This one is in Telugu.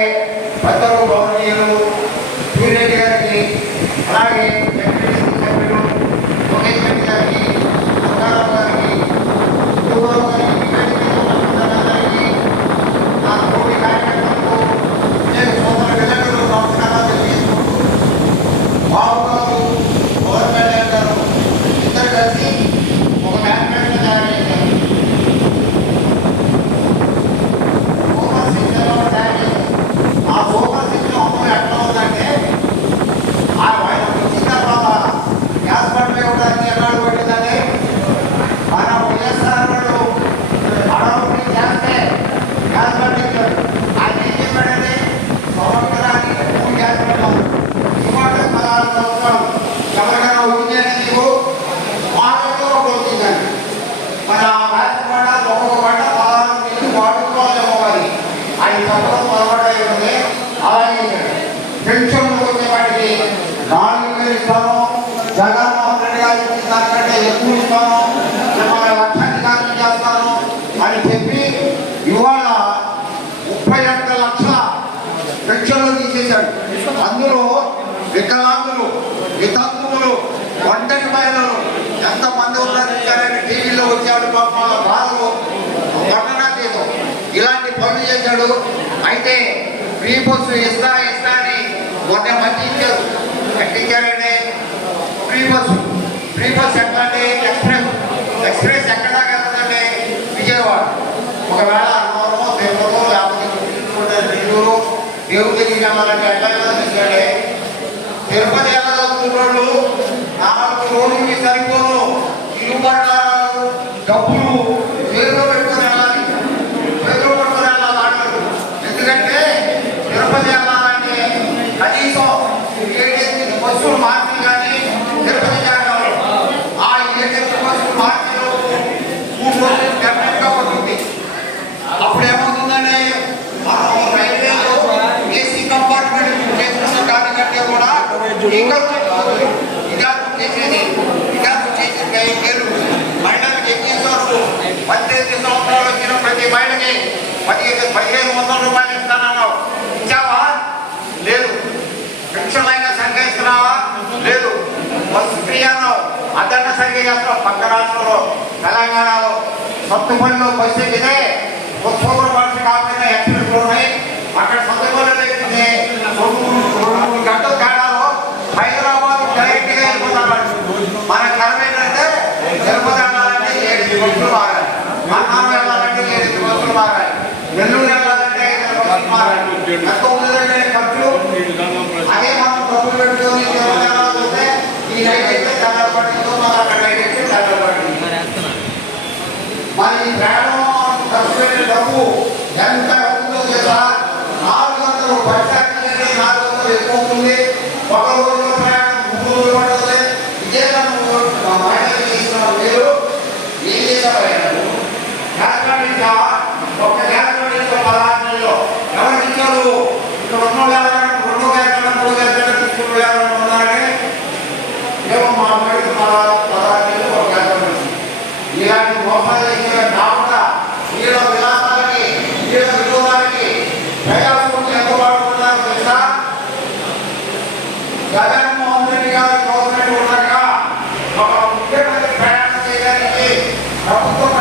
అలాగే పత్తరు భవనీయులు సూర్యరెడ్డి గారికి అలాగే Thank you. వికలాంగులు వితంతువులు ఒంటరి మహిళలు ఎంతమంది ఉన్నారు ఇచ్చారని టీవీలో వచ్చాడు పాప వాళ్ళ బాధలు ఘటనాతీతం ఇలాంటి పనులు చేశాడు. అయితే ఫ్రీ బస్సు ఇస్తా ఇస్తా అని మొన్న మంచి ఇచ్చారు. కట్టించారండి ఫ్రీ బస్సు. ఫ్రీ ఎట్లా అండి ఎక్స్ప్రెస్. ఎక్స్ప్రెస్ ఎక్కడ కదండి విజయవాడ. ఒకవేళ అన్నవరము దేవుడు లేకపోతే దేవుడు దేవుడి దగ్గరికి వెళ్ళాలంటే ఎట్లా తిరుపతి వెళ్ళాలనుకున్న వాళ్ళు నాలుగు రోజులకి సరిపోను. ఇరుబడ్డారు డబ్బులు చేతిలో పెట్టుకుని వెళ్ళాలి. చేతిలో పెట్టుకుని వెళ్ళాలి ఆటలు ఎందుకంటే తిరుపతి పద్దెనిమిది సంవత్సరాలు వచ్చిన ప్రతి మహిళకి పదిహేను పదిహేను వందల రూపాయలు ఇస్తానన్నావు ఇచ్చావా లేదు పెన్షన్ సంఖ్య ఇస్తున్నావా లేదు బస్సు ఫ్రీ అన్నావు అదన్న సంఖ్య చేస్తున్నావు పక్క రాష్ట్రంలో తెలంగాణలో బస్సు తిరుపతి వెళ్ళాలంటే ఏడు బస్సులు మారాలి. మన్నాడు వెళ్ళాలంటే ఏడు బస్సులు మారాలి. నెల్లూరు వెళ్ళాలంటే ఐదు బస్సులు మారాలి. ఎంత ఖర్చులు అదే మనం డబ్బులు పెట్టుకొని తిరుపతి వెళ్ళాలంటే ఈ నైట్ అయితే చాలా పడుతుందో మన అక్కడ నైట్ అయితే చాలా పడుతుంది మరి ఈ ప్రయాణం ఖర్చు పెట్టిన డబ్బు ఎంత అవుతుందో తెలుసా? నాలుగు వందలు పట్టాలంటే నాలుగు వందలు ఎక్కువ ఉంది ఒక ఒక్క క్యాబినెట్ ఇంకో పదహారు నెలలో ఎవరికి ఇచ్చారు ఇంకా రెండు వేల రెండు క్యాబినెట్ మూడు క్యాబినెట్ తీసుకుని వేల ఉన్నారని ఏమో మా అమ్మాయికి పదహారు పదహారు నెలలు ఒక క్యాబినెట్ ఇలాంటి మోసాలు చేసే నామక వీళ్ళ విలాసాలకి వీళ్ళ వినోదానికి ప్రజాస్వామ్యం ఎంత పాడుకున్నారు తెలుసా జగన్మోహన్ రెడ్డి గారు గవర్నమెంట్ ఉండగా ఒక ముఖ్యమంత్రి ప్రయాణం చేయడానికి ప్రభుత్వం